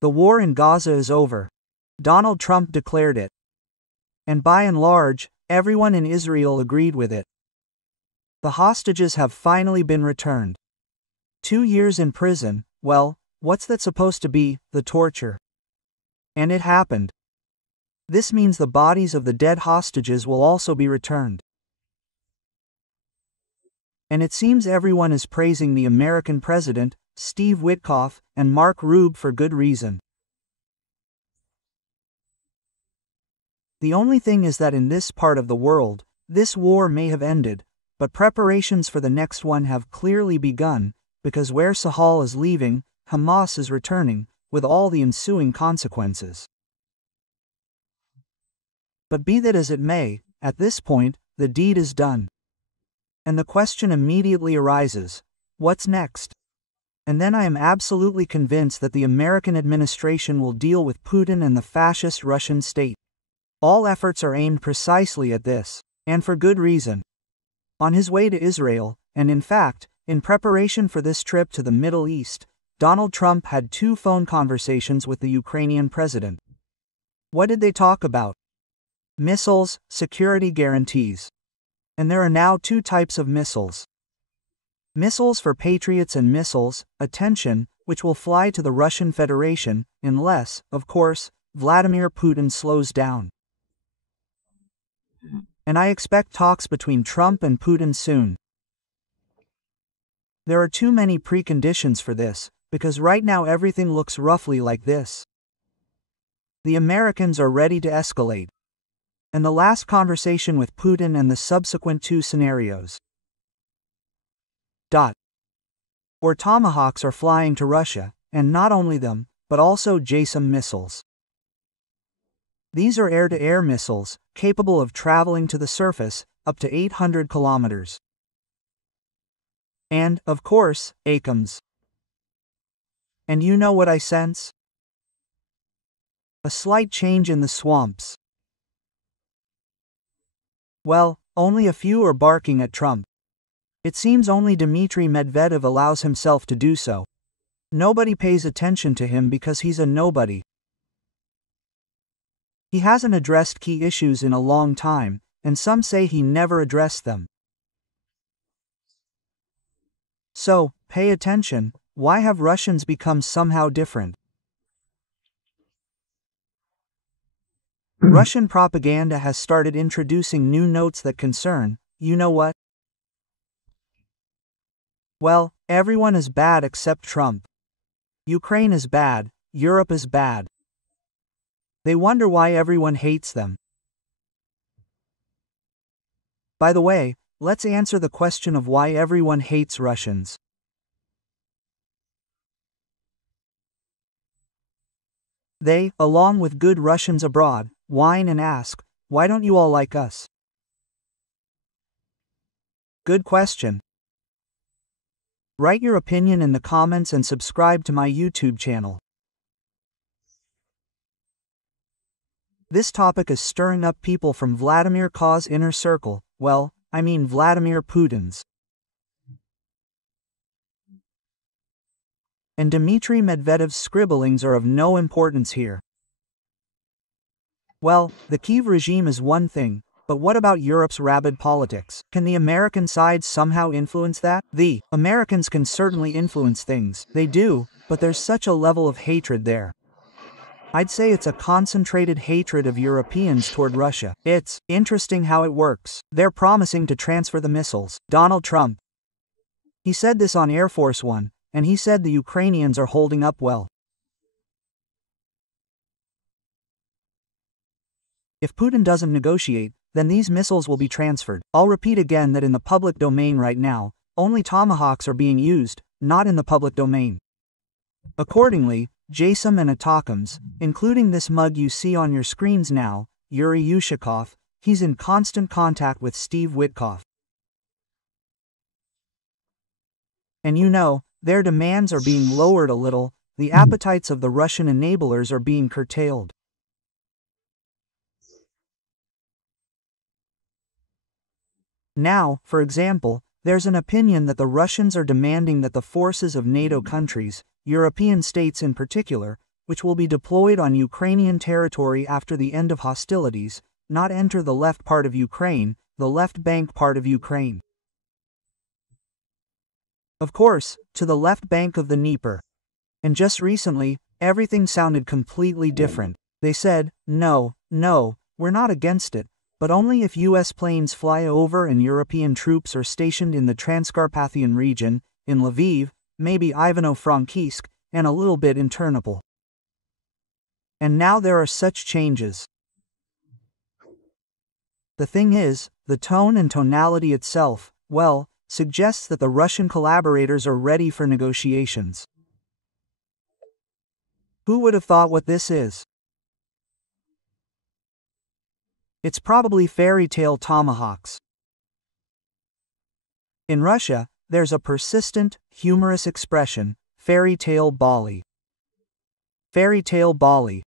The war in Gaza is over. Donald Trump declared it. And by and large, everyone in Israel agreed with it. The hostages have finally been returned. 2 years in prison, well, what's that supposed to be, the torture? And it happened. This means the bodies of the dead hostages will also be returned. And it seems everyone is praising the American president, Steve Witkoff, and Mark Rube for good reason. The only thing is that in this part of the world, this war may have ended, but preparations for the next one have clearly begun, because where Sahal is leaving, Hamas is returning, with all the ensuing consequences. But be that as it may, at this point, the deed is done. And the question immediately arises, what's next? And then I am absolutely convinced that the American administration will deal with Putin and the fascist Russian state. All efforts are aimed precisely at this, and for good reason. On his way to Israel, and in fact, in preparation for this trip to the Middle East, Donald Trump had 2 phone conversations with the Ukrainian president. What did they talk about? Missiles, security guarantees. And there are now 2 types of missiles. Missiles for Patriots and missiles, attention, which will fly to the Russian Federation, unless, of course, Vladimir Putin slows down. And I expect talks between Trump and Putin soon. There are too many preconditions for this, because right now everything looks roughly like this. The Americans are ready to escalate. And the last conversation with Putin and the subsequent 2 scenarios. Or Tomahawks are flying to Russia, and not only them, but also JSOM missiles. These are air-to-air missiles, capable of traveling to the surface, up to 800 kilometers. And, of course, ACOMs. And you know what I sense? A slight change in the swamps. Well, only a few are barking at Trump. It seems only Dmitry Medvedev allows himself to do so. Nobody pays attention to him because he's a nobody. He hasn't addressed key issues in a long time, and some say he never addressed them. So, pay attention, why have Russians become somehow different? Russian propaganda has started introducing new notes that concern, you know what? Well, everyone is bad except Trump. Ukraine is bad, Europe is bad. They wonder why everyone hates them. By the way, let's answer the question of why everyone hates Russians. They, along with good Russians abroad, whine and ask, why don't you all like us? Good question. Write your opinion in the comments and subscribe to my YouTube channel. This topic is stirring up people from Vladimir K's inner circle, well, I mean Vladimir Putin's. And Dmitry Medvedev's scribblings are of no importance here. Well, the Kyiv regime is one thing, but what about Europe's rabid politics? Can the American side somehow influence that? The Americans can certainly influence things. They do, but there's such a level of hatred there. I'd say it's a concentrated hatred of Europeans toward Russia. It's interesting how it works. They're promising to transfer the missiles. Donald Trump. He said this on Air Force One, and he said the Ukrainians are holding up well. If Putin doesn't negotiate, then these missiles will be transferred. I'll repeat again that in the public domain right now, only Tomahawks are being used, not in the public domain. Accordingly, JSOM and ATACMs, including this mug you see on your screens now, Yuri Yushakov, he's in constant contact with Steve Witkoff. And you know, their demands are being lowered a little, the appetites of the Russian enablers are being curtailed. Now, for example, there's an opinion that the Russians are demanding that the forces of NATO countries, European states in particular, which will be deployed on Ukrainian territory after the end of hostilities, not enter the left part of Ukraine, the left bank part of Ukraine. Of course, to the left bank of the Dnieper. And just recently, everything sounded completely different. They said, no, we're not against it, but only if US planes fly over and European troops are stationed in the Transcarpathian region, in Lviv, maybe Ivano-Frankivsk, and a little bit in Ternopil. And now there are such changes. The thing is, the tone and tonality itself, well, suggests that the Russian collaborators are ready for negotiations. Who would have thought what this is? It's probably fairy tale tomahawks. In Russia, there's a persistent, humorous expression, fairy tale bally. Fairy tale bally.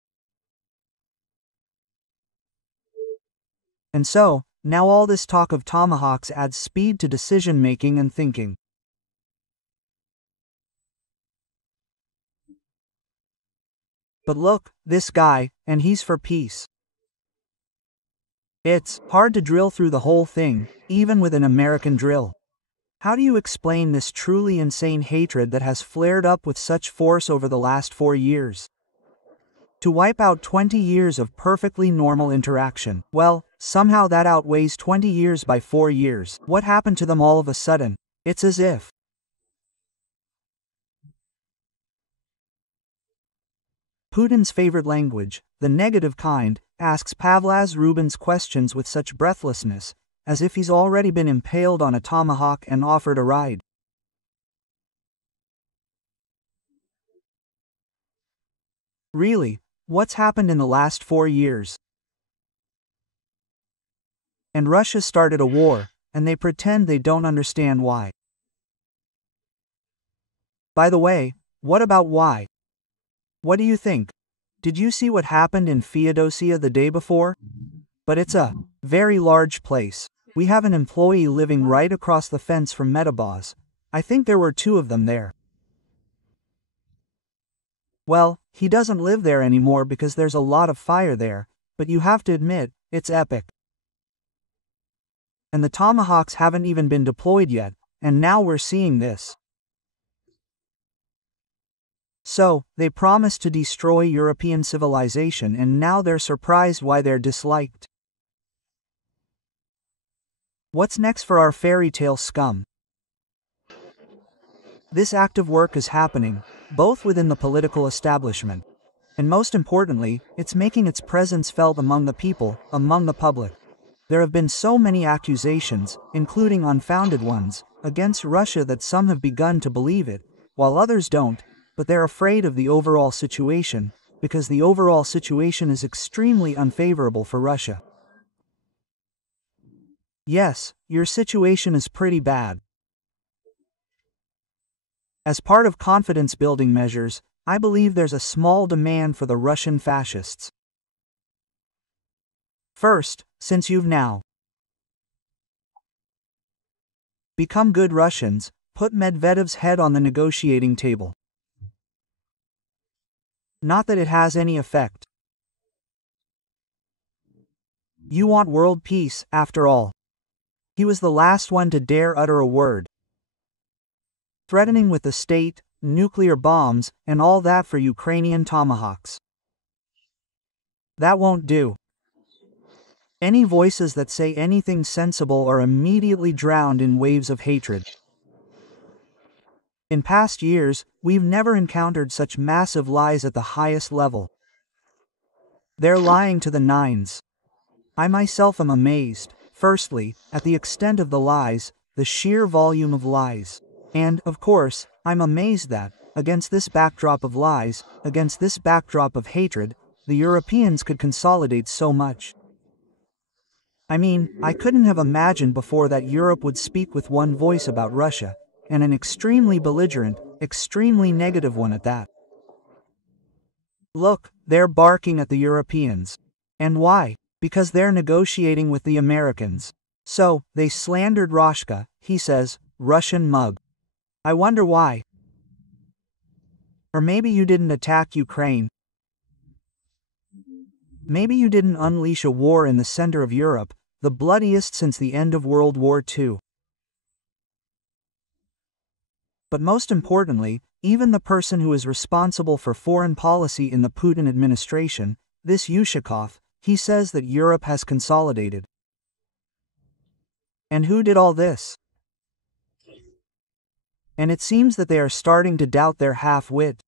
And so, now all this talk of tomahawks adds speed to decision-making and thinking. But look, this guy, and he's for peace. It's hard to drill through the whole thing, even with an American drill. How do you explain this truly insane hatred that has flared up with such force over the last 4 years? To wipe out 20 years of perfectly normal interaction, well, somehow that outweighs 20 years by 4 years. What happened to them all of a sudden? It's as if Putin's favorite language, the negative kind, asks Pavlas Rubin's questions with such breathlessness, as if he's already been impaled on a tomahawk and offered a ride. Really, what's happened in the last 4 years? And Russia started a war, and they pretend they don't understand why. By the way, what about why? What do you think? Did you see what happened in Feodosia the day before? But it's a very large place. We have an employee living right across the fence from Metabos. I think there were 2 of them there. Well, he doesn't live there anymore because there's a lot of fire there, but you have to admit, it's epic. And the tomahawks haven't even been deployed yet, and now we're seeing this. So, they promised to destroy European civilization and now they're surprised why they're disliked. What's next for our fairy tale scum? This active work is happening, both within the political establishment, and most importantly, it's making its presence felt among the people, among the public. There have been so many accusations, including unfounded ones, against Russia that some have begun to believe it, while others don't, but they're afraid of the overall situation, because the overall situation is extremely unfavorable for Russia. Yes, your situation is pretty bad. As part of confidence-building measures, I believe there's a small demand for the Russian fascists. First, since you've now become good Russians, put Medvedev's head on the negotiating table. Not that it has any effect. You want world peace, after all. He was the last one to dare utter a word, threatening with the state, nuclear bombs, and all that for Ukrainian tomahawks. That won't do. Any voices that say anything sensible are immediately drowned in waves of hatred. In past years, we've never encountered such massive lies at the highest level. They're lying to the nines. I myself am amazed, firstly, at the extent of the lies, the sheer volume of lies. And, of course, I'm amazed that, against this backdrop of lies, against this backdrop of hatred, the Europeans could consolidate so much. I mean, I couldn't have imagined before that Europe would speak with one voice about Russia, and an extremely belligerent, extremely negative one at that. Look, they're barking at the Europeans. And why? Because they're negotiating with the Americans. So, they slandered Roshka, he says, Russian mug. I wonder why. Or maybe you didn't attack Ukraine, Maybe you didn't unleash a war in the center of Europe, the bloodiest since the end of World War II. But most importantly, even the person who is responsible for foreign policy in the Putin administration, this Yushakov, he says that Europe has consolidated. And who did all this? And it seems that they are starting to doubt their half-wit.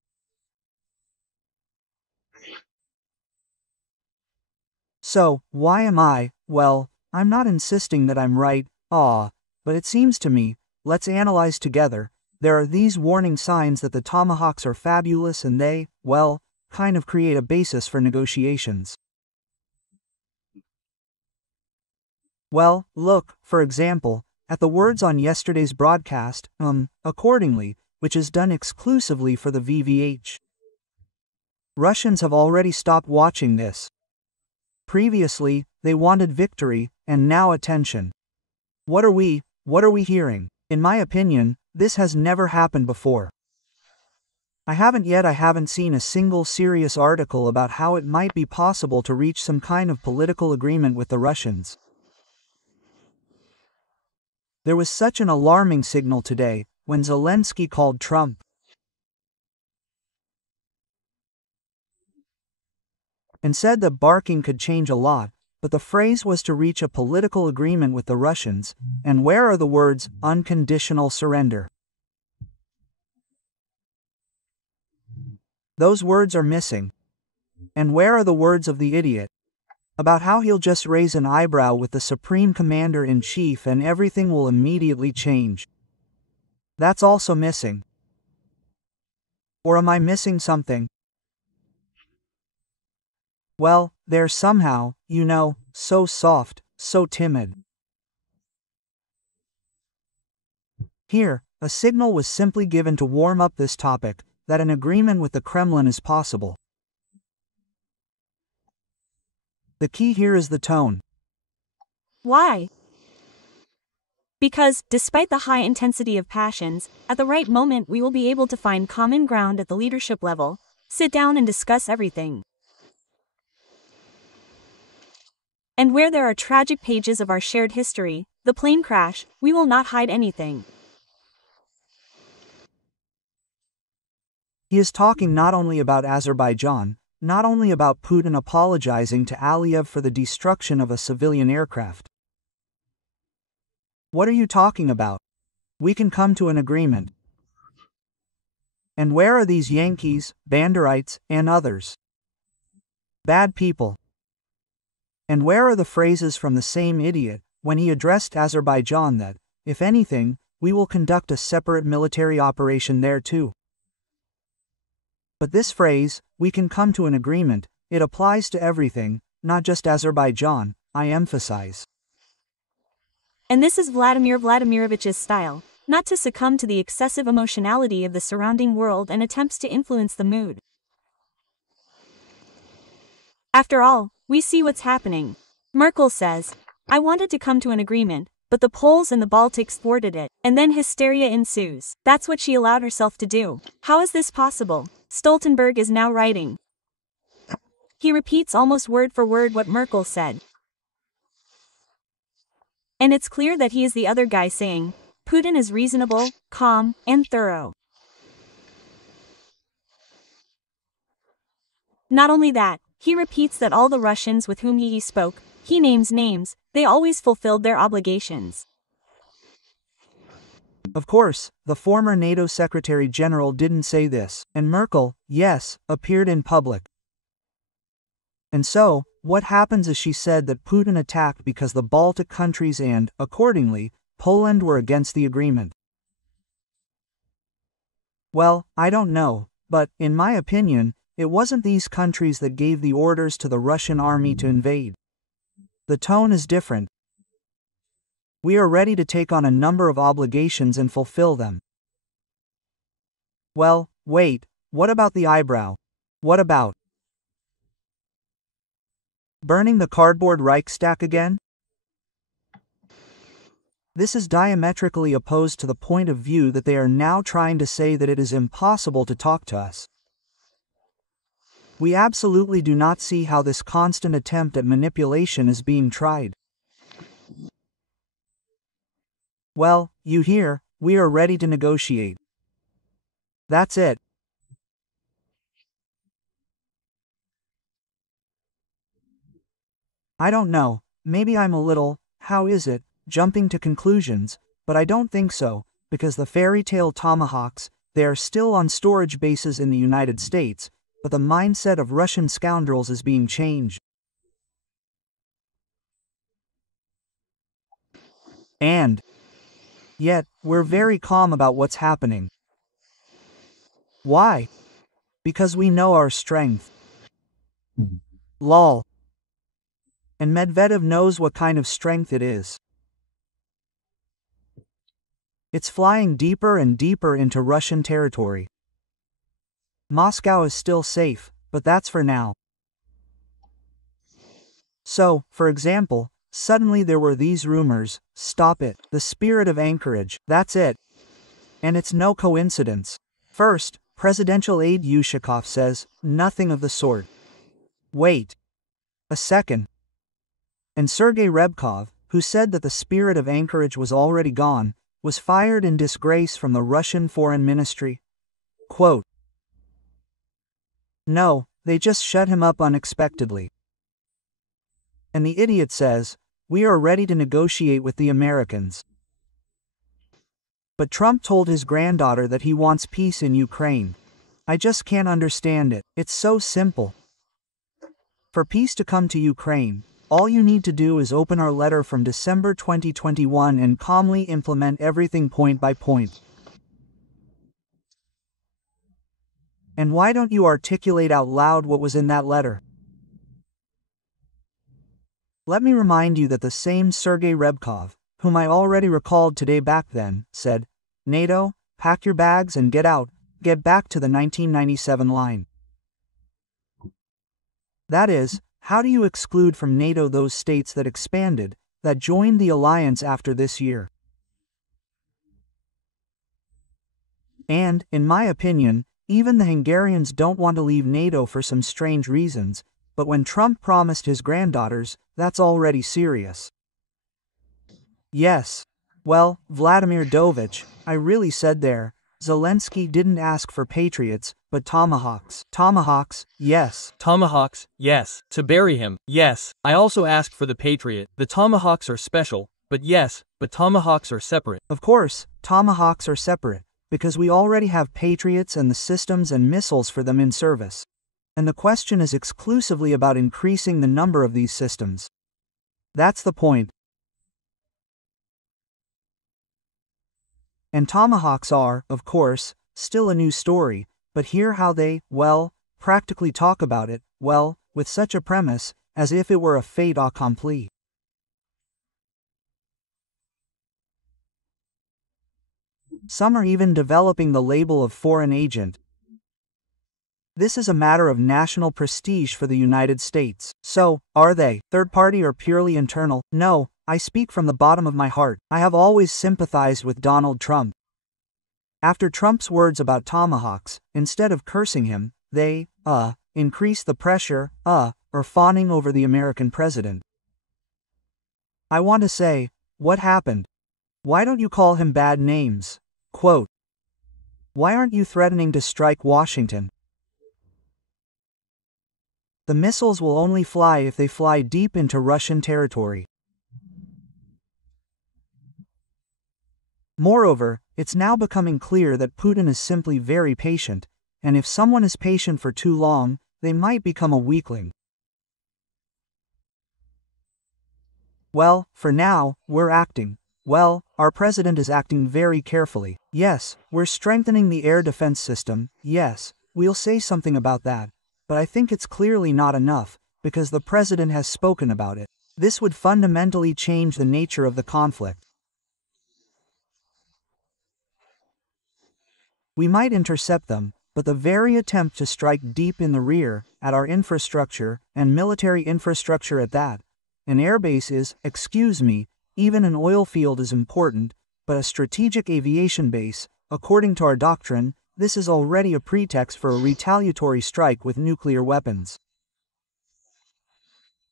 So, why am I? Well, I'm not insisting that I'm right, but it seems to me, let's analyze together, there are these warning signs that the tomahawks are fabulous and they, well, kind of create a basis for negotiations. Well, look, for example, at the words on yesterday's broadcast, accordingly, which is done exclusively for the VVH. Russians have already stopped watching this. Previously, they wanted victory, and now attention. What are we hearing? In my opinion, this has never happened before. I haven't seen a single serious article about how it might be possible to reach some kind of political agreement with the Russians. There was such an alarming signal today, when Zelensky called Trump and said that barking could change a lot, but the phrase was to reach a political agreement with the Russians, and where are the words, unconditional surrender? Those words are missing. And where are the words of the idiot? About how he'll just raise an eyebrow with the Supreme Commander-in-Chief and everything will immediately change. That's also missing. Or am I missing something? Well, they're somehow, so soft, so timid. Here, a signal was simply given to warm up this topic, that an agreement with the Kremlin is possible. The key here is the tone. Why? Because, despite the high intensity of passions, at the right moment we will be able to find common ground at the leadership level, sit down and discuss everything. And where there are tragic pages of our shared history, the plane crash, we will not hide anything. He is talking not only about Azerbaijan, not only about Putin apologizing to Aliyev for the destruction of a civilian aircraft. What are you talking about? We can come to an agreement. And where are these Yankees, Banderites, and others? Bad people. And where are the phrases from the same idiot, when he addressed Azerbaijan that, if anything, we will conduct a separate military operation there too? But this phrase, we can come to an agreement, it applies to everything, not just Azerbaijan, I emphasize. And this is Vladimir Vladimirovich's style, not to succumb to the excessive emotionality of the surrounding world and attempts to influence the mood. After all, we see what's happening. Merkel says, I wanted to come to an agreement, but the Poles and the Baltics thwarted it, and then hysteria ensues. That's what she allowed herself to do. How is this possible? Stoltenberg is now writing. He repeats almost word for word what Merkel said. And it's clear that he is the other guy saying, Putin is reasonable, calm, and thorough. Not only that, he repeats that all the Russians with whom he spoke, he names names, they always fulfilled their obligations. Of course, the former NATO Secretary General didn't say this, and Merkel, yes, appeared in public. And so, what happens is she said that Putin attacked because the Baltic countries and, accordingly, Poland were against the agreement. Well, I don't know, but, in my opinion, it wasn't these countries that gave the orders to the Russian army to invade. The tone is different. We are ready to take on a number of obligations and fulfill them. Well, wait, what about the eyebrow? What about burning the cardboard Reichstag again? This is diametrically opposed to the point of view that they are now trying to say that it is impossible to talk to us. We absolutely do not see how this constant attempt at manipulation is being tried. Well, you hear, we are ready to negotiate. That's it. I don't know, maybe I'm a little, how is it, jumping to conclusions, but I don't think so, because the fairy tale tomahawks, they are still on storage bases in the United States, but the mindset of Russian scoundrels is being changed. And yet, we're very calm about what's happening. Why? Because we know our strength. Lol. And Medvedev knows what kind of strength it is. It's flying deeper and deeper into Russian territory. Moscow is still safe, but that's for now. So, for example, suddenly there were these rumors, stop it, the spirit of Anchorage, that's it. And it's no coincidence. First, presidential aide Yushakov says, nothing of the sort. Wait a second. And Sergei Rebkov, who said that the spirit of Anchorage was already gone, was fired in disgrace from the Russian Foreign Ministry. Quote, no, they just shut him up unexpectedly. And the idiot says, we are ready to negotiate with the Americans. But Trump told his granddaughter that he wants peace in Ukraine. I just can't understand it. It's so simple. For peace to come to Ukraine, all you need to do is open our letter from December 2021 and calmly implement everything point by point. And why don't you articulate out loud what was in that letter? Let me remind you that the same Sergei Rebkov, whom I already recalled today back then, said, NATO, pack your bags and get out, get back to the 1997 line. That is, how do you exclude from NATO those states that expanded, that joined the alliance after this year? And, in my opinion, even the Hungarians don't want to leave NATO for some strange reasons, but when Trump promised his granddaughters, that's already serious. Yes. Well, Vladimir Dovich, I really said there, Zelensky didn't ask for patriots, but tomahawks. Tomahawks, yes. Tomahawks, yes. To bury him, yes. I also asked for the patriot. The tomahawks are special, but yes, but tomahawks are separate. Of course, tomahawks are separate, because we already have patriots and the systems and missiles for them in service. And the question is exclusively about increasing the number of these systems. That's the point. And tomahawks are, of course, still a new story, but hear how they, well, practically talk about it, well, with such a premise, as if it were a fait accompli. Some are even developing the label of foreign agent. This is a matter of national prestige for the United States. So, are they third party or purely internal? No, I speak from the bottom of my heart. I have always sympathized with Donald Trump. After Trump's words about tomahawks, instead of cursing him, they, increased the pressure, or fawning over the American president. I want to say, what happened? Why don't you call him bad names? Quote, why aren't you threatening to strike Washington? The missiles will only fly if they fly deep into Russian territory. Moreover, it's now becoming clear that Putin is simply very patient, and if someone is patient for too long, they might become a weakling. Well, for now, we're acting. Well, our president is acting very carefully. Yes, we're strengthening the air defense system, yes, we'll say something about that. But I think it's clearly not enough, because the president has spoken about it. This would fundamentally change the nature of the conflict. We might intercept them, but the very attempt to strike deep in the rear, at our infrastructure, and military infrastructure at that, an airbase is, excuse me, even an oil field is important, but a strategic aviation base, according to our doctrine, this is already a pretext for a retaliatory strike with nuclear weapons.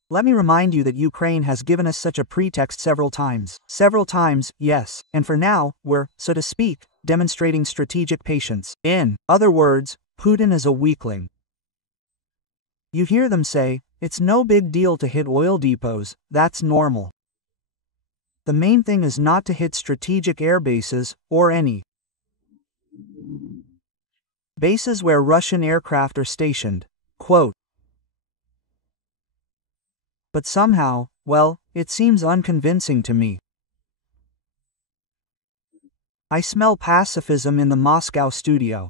Let me remind you that Ukraine has given us such a pretext several times. Several times, yes, and for now, we're, so to speak, demonstrating strategic patience. In other words, Putin is a weakling. You hear them say, it's no big deal to hit oil depots, that's normal. The main thing is not to hit strategic air bases, or any bases where Russian aircraft are stationed. Quote. But somehow, well, it seems unconvincing to me. I smell pacifism in the Moscow studio.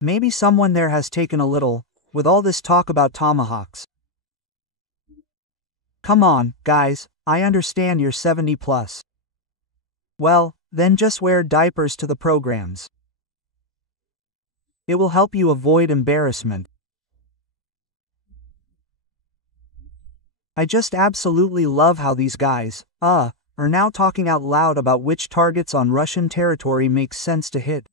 Maybe someone there has taken a little, with all this talk about tomahawks. Come on, guys, I understand you're 70 plus. Well, then just wear diapers to the programs. It will help you avoid embarrassment. I just absolutely love how these guys, are now talking out loud about which targets on Russian territory makes sense to hit.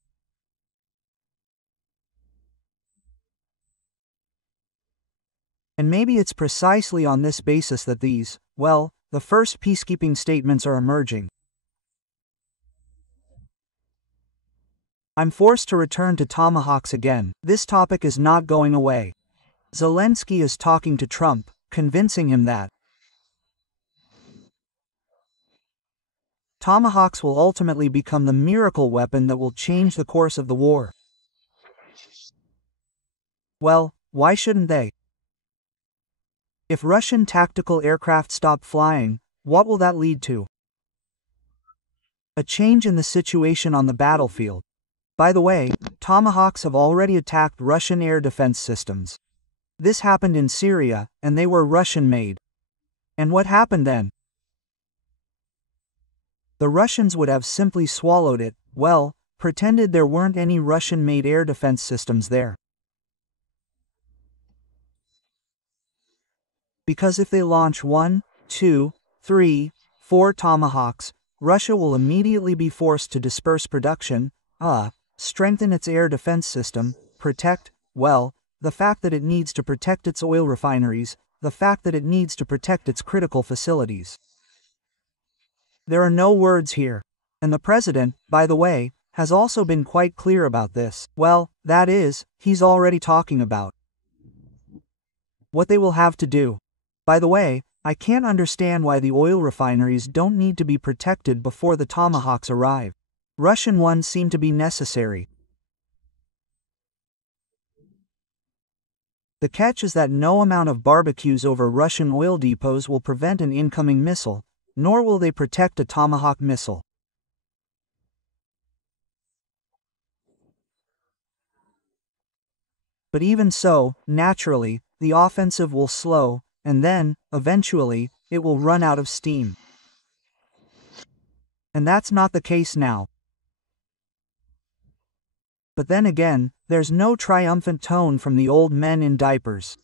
And maybe it's precisely on this basis that these, well, the first peacekeeping statements are emerging. I'm forced to return to tomahawks again. This topic is not going away. Zelensky is talking to Trump, convincing him that tomahawks will ultimately become the miracle weapon that will change the course of the war. Well, why shouldn't they? If Russian tactical aircraft stop flying, what will that lead to? A change in the situation on the battlefield. By the way, tomahawks have already attacked Russian air defense systems. This happened in Syria, and they were Russian-made. And what happened then? The Russians would have simply swallowed it, well, pretended there weren't any Russian-made air defense systems there. Because if they launch 1, 2, 3, 4 tomahawks, Russia will immediately be forced to disperse production, strengthen its air defense system, protect, well, the fact that it needs to protect its oil refineries, the fact that it needs to protect its critical facilities. There are no words here. And the president, by the way, has also been quite clear about this. Well, that is, he's already talking about what they will have to do. By the way, I can't understand why the oil refineries don't need to be protected before the tomahawks arrive. Russian ones seem to be necessary. The catch is that no amount of barbecues over Russian oil depots will prevent an incoming missile, nor will they protect a Tomahawk missile. But even so, naturally, the offensive will slow, and then, eventually, it will run out of steam. And that's not the case now. But then again, there's no triumphant tone from the old men in diapers.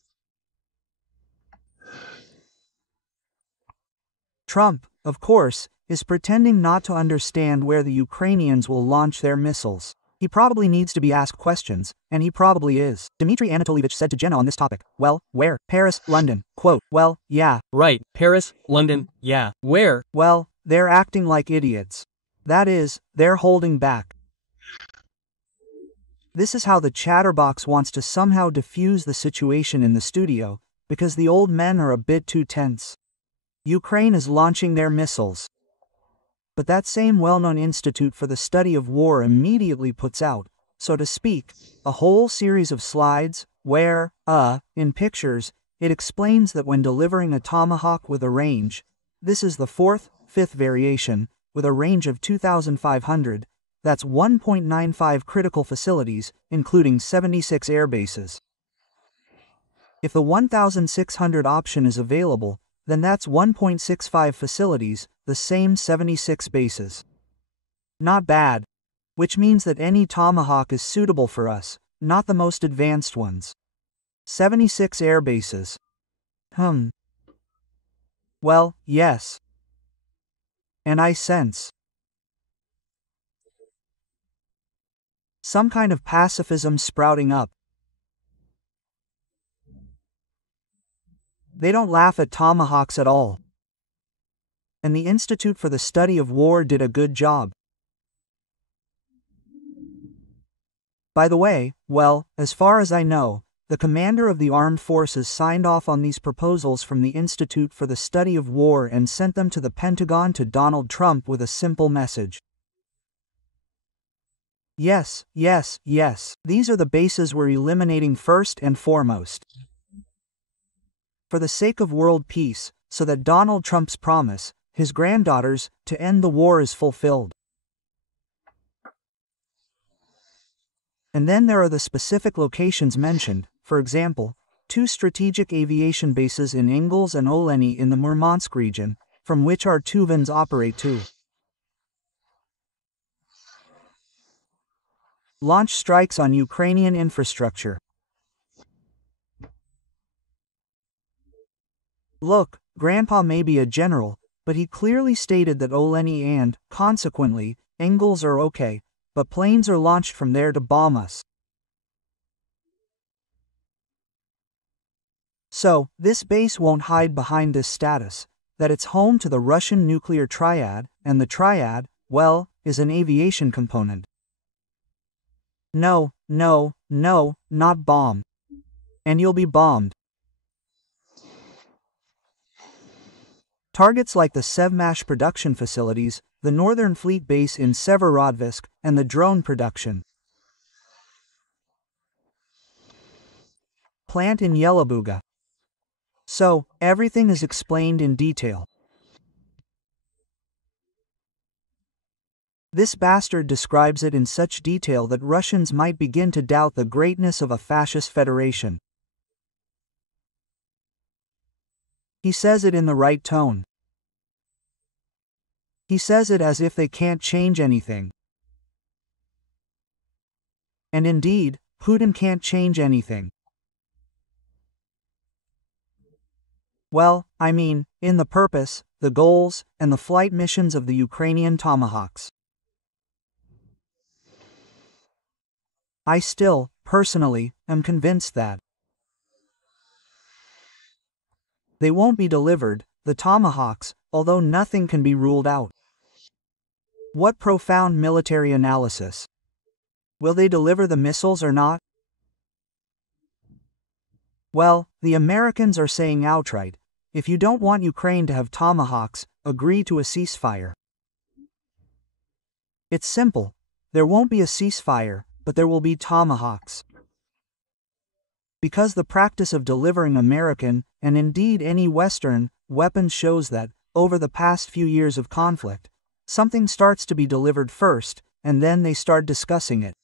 Trump, of course, is pretending not to understand where the Ukrainians will launch their missiles. He probably needs to be asked questions, and he probably is. Dmitry Anatolievich said to Jenna on this topic, well, where? Paris, London. Quote, well, yeah. Right, Paris, London, yeah. Where? Well, they're acting like idiots. That is, they're holding back. This is how the chatterbox wants to somehow diffuse the situation in the studio, because the old men are a bit too tense. Ukraine is launching their missiles. But that same well-known Institute for the Study of War immediately puts out, so to speak, a whole series of slides, where, in pictures, it explains that when delivering a Tomahawk with a range, this is the 4th, 5th variation, with a range of 2,500, that's 1.95 critical facilities, including 76 air bases. If the 1,600 option is available, then that's 1.65 facilities, the same 76 bases. Not bad. Which means that any Tomahawk is suitable for us, not the most advanced ones. 76 air bases. Well, yes. And I sense some kind of pacifism sprouting up. They don't laugh at tomahawks at all. And the Institute for the Study of War did a good job. By the way, well, as far as I know, the commander of the armed forces signed off on these proposals from the Institute for the Study of War and sent them to the Pentagon to Donald Trump with a simple message. Yes, yes, yes, these are the bases we're eliminating first and foremost. For the sake of world peace, so that Donald Trump's promise, his granddaughters, to end the war is fulfilled. And then there are the specific locations mentioned, for example, 2 strategic aviation bases in Ingalls and Oleni in the Murmansk region, from which our Tuvans operate too. Launch strikes on Ukrainian infrastructure. Look, Grandpa may be a general, but he clearly stated that Oleni and, consequently, Ingalls are okay, but planes are launched from there to bomb us. So, this base won't hide behind this status, that it's home to the Russian nuclear triad, and the triad, well, is an aviation component. No, no, no, not bomb. And you'll be bombed. Targets like the Sevmash production facilities, the Northern Fleet base in Severodvinsk, and the drone production plant in Yelabuga. So, everything is explained in detail. This bastard describes it in such detail that Russians might begin to doubt the greatness of a fascist federation. He says it in the right tone. He says it as if they can't change anything. And indeed, Putin can't change anything. Well, I mean, in the purpose, the goals, and the flight missions of the Ukrainian Tomahawks. I still, personally, am convinced that they won't be delivered, the Tomahawks, although nothing can be ruled out. What profound military analysis. Will they deliver the missiles or not? Well, the Americans are saying outright, if you don't want Ukraine to have Tomahawks, agree to a ceasefire. It's simple. There won't be a ceasefire, but there will be Tomahawks. Because the practice of delivering American, and indeed any Western, weapons shows that, over the past few years of conflict, something starts to be delivered first, and then they start discussing it.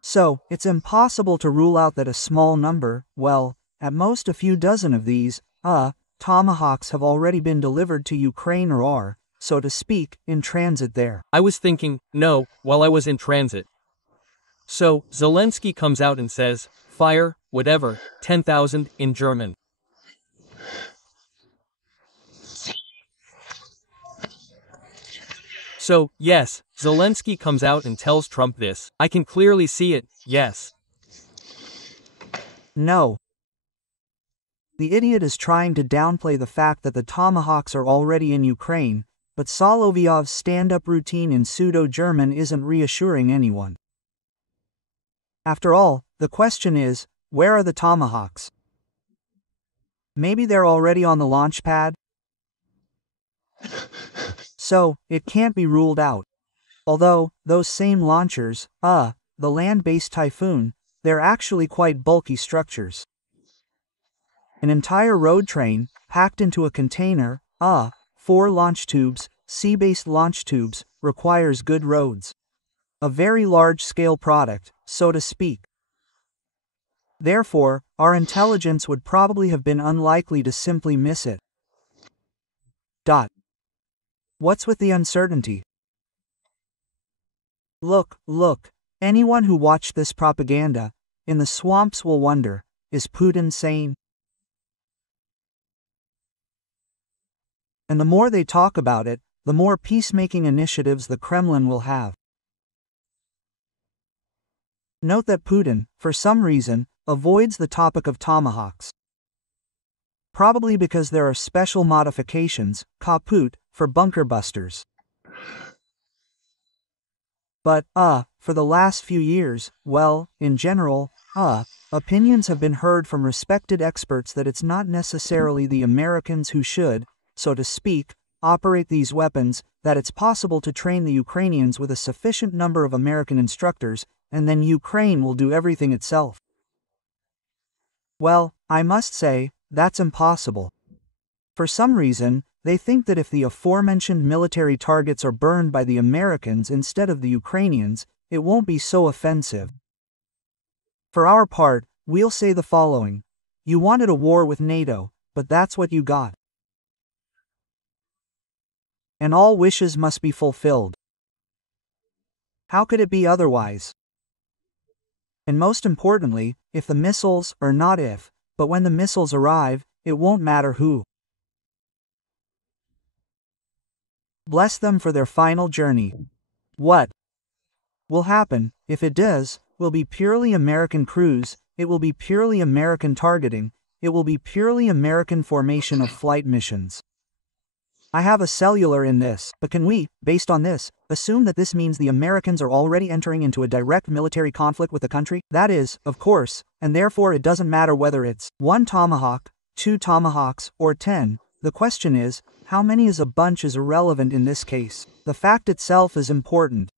So, it's impossible to rule out that a small number, well, at most a few dozen of these, Tomahawks have already been delivered to Ukraine or are, so to speak, in transit there. I was thinking, no, while I was in transit. So, Zelensky comes out and says, fire, whatever, 10,000 in German. So, yes, Zelensky comes out and tells Trump this. I can clearly see it, yes. No. The idiot is trying to downplay the fact that the Tomahawks are already in Ukraine, but Solovyov's stand-up routine in pseudo-German isn't reassuring anyone. After all, the question is, where are the Tomahawks? Maybe they're already on the launch pad? So, it can't be ruled out. Although, those same launchers, the land-based Typhoon, they're actually quite bulky structures. An entire road train, packed into a container, 4 launch tubes, sea-based launch tubes, requires good roads. A very large-scale product, so to speak. Therefore, our intelligence would probably have been unlikely to simply miss it. What's with the uncertainty? Look, anyone who watched this propaganda, in the swamps will wonder, is Putin sane? And the more they talk about it, the more peacemaking initiatives the Kremlin will have. Note that Putin, for some reason, avoids the topic of tomahawks. Probably because there are special modifications, kaput, for bunker busters. But, for the last few years, well, in general, opinions have been heard from respected experts that it's not necessarily the Americans who should, so to speak, operate these weapons, that it's possible to train the Ukrainians with a sufficient number of American instructors, and then Ukraine will do everything itself. Well, I must say, that's impossible. For some reason, they think that if the aforementioned military targets are burned by the Americans instead of the Ukrainians, it won't be so offensive. For our part, we'll say the following. You wanted a war with NATO, but that's what you got. And all wishes must be fulfilled. How could it be otherwise? And most importantly, if the missiles, or not if, but when the missiles arrive, it won't matter who. Bless them for their final journey. What will happen, if it does, will be purely American crews, it will be purely American targeting, it will be purely American formation of flight missions. I have a cellular in this, but can we, based on this, assume that this means the Americans are already entering into a direct military conflict with the country? That is, of course, and therefore it doesn't matter whether it's 1 tomahawk, 2 tomahawks, or 10, the question is, how many as a bunch is irrelevant in this case. The fact itself is important.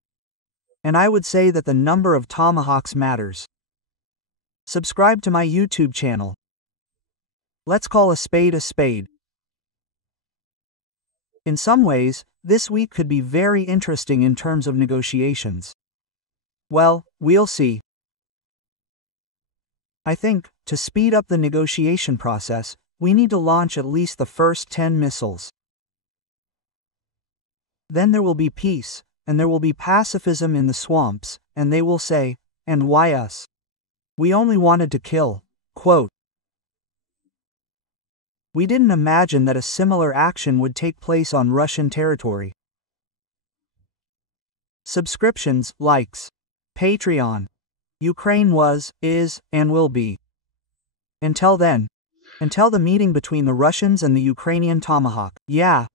And I would say that the number of tomahawks matters. Subscribe to my YouTube channel. Let's call a spade a spade. In some ways, this week could be very interesting in terms of negotiations. Well, we'll see. I think, to speed up the negotiation process, we need to launch at least the first 10 missiles. Then there will be peace, and there will be pacifism in the swamps, and they will say, and why us? We only wanted to kill. Quote. We didn't imagine that a similar action would take place on Russian territory. Subscriptions, likes. Patreon. Ukraine was, is, and will be. Until then. Until the meeting between the Russians and the Ukrainian tomahawk. Yeah.